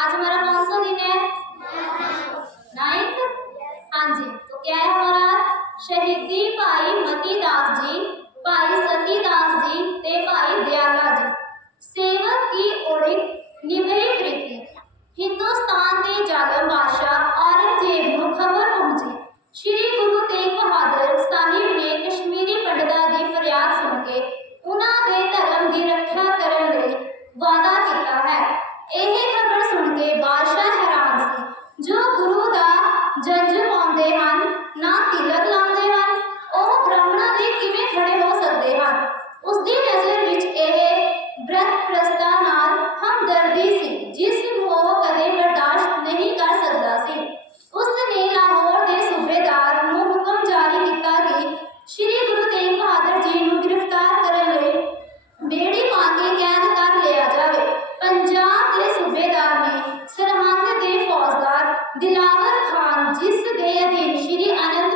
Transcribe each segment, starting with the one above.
आज हमारा ਦਿਲਾਵਰ ਖਾਨ ਜਿਸ ਦੇ ਅਧੀਨ ਸ਼੍ਰੀ ਅਨੰਦ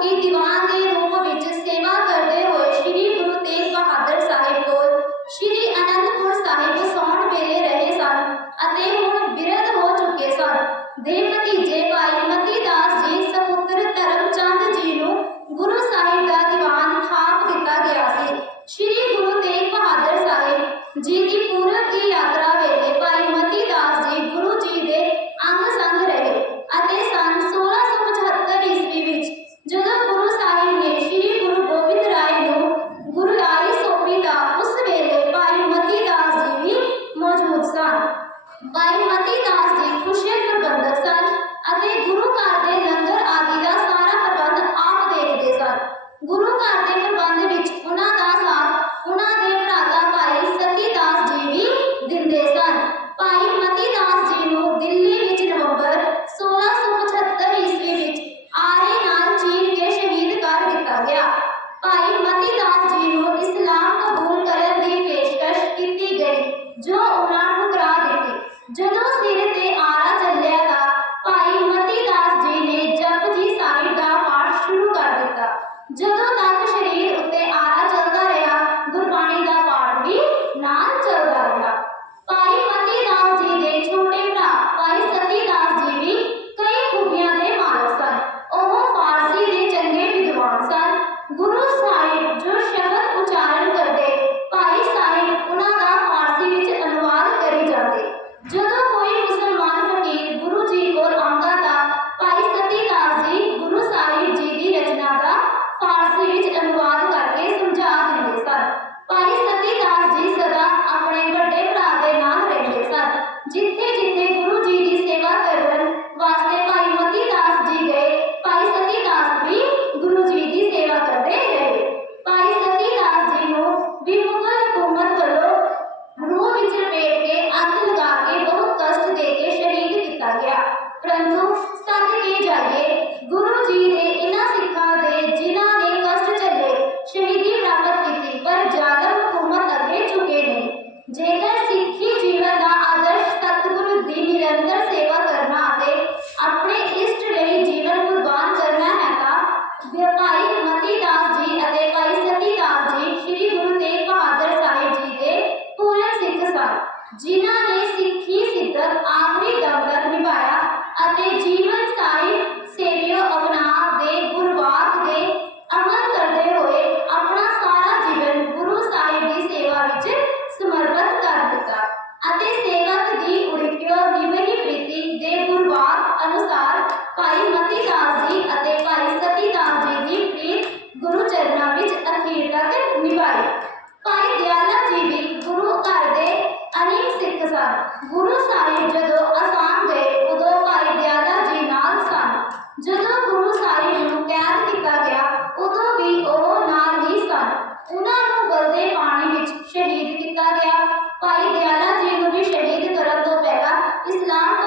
ਕਿ ਦੀਵਾਨ ਦੇ ਰੂਪ ਵਿੱਚ ਸੇਵਾ ਕਰਦੇ ਹੋਏ ਸ੍ਰੀ ਗੁਰੂ ਤੇਗ ਬਹਾਦਰ ਸਾਹਿਬ ਕੋਲ, ਸ੍ਰੀ ਅਨੰਦਪੁਰ ਸਾਹਿਬ ਸੌਣ ਵੇਲੇ ਰਹੇ ਸਨ ਅਤੇ ਹੁਣ ਬਿਰਧ ਹੋ ਚੁੱਕੇ ਸਨ। ਦੇ ਭਤੀਜੇ ਭਾਈ ਮਤੀ ਦਾਸ ਜੀ ਸਪੁੱਤਰ ਧਰਮਚੰਦ ਜੀ ਨੂੰ ਗੁਰੂ ਸਾਹਿਬ ਦਾ ਦੀਵਾਨ ਥਾਪ ਦਿੱਤਾ ਗਿਆ ਸੀ। ਸ੍ਰੀ ਗੁਰੂ ਤੇਗ ਬਹਾਦਰ ਸਾਹਿਬ ਜੀ ਦੀ ਪੂਰਬ ਦੀ ਯਾਤਰਾ भाई मती जी नो दिल Bye. guardar गया। भाई दयाला जी गुरु शेडी की तरफ़ दो इस्लाम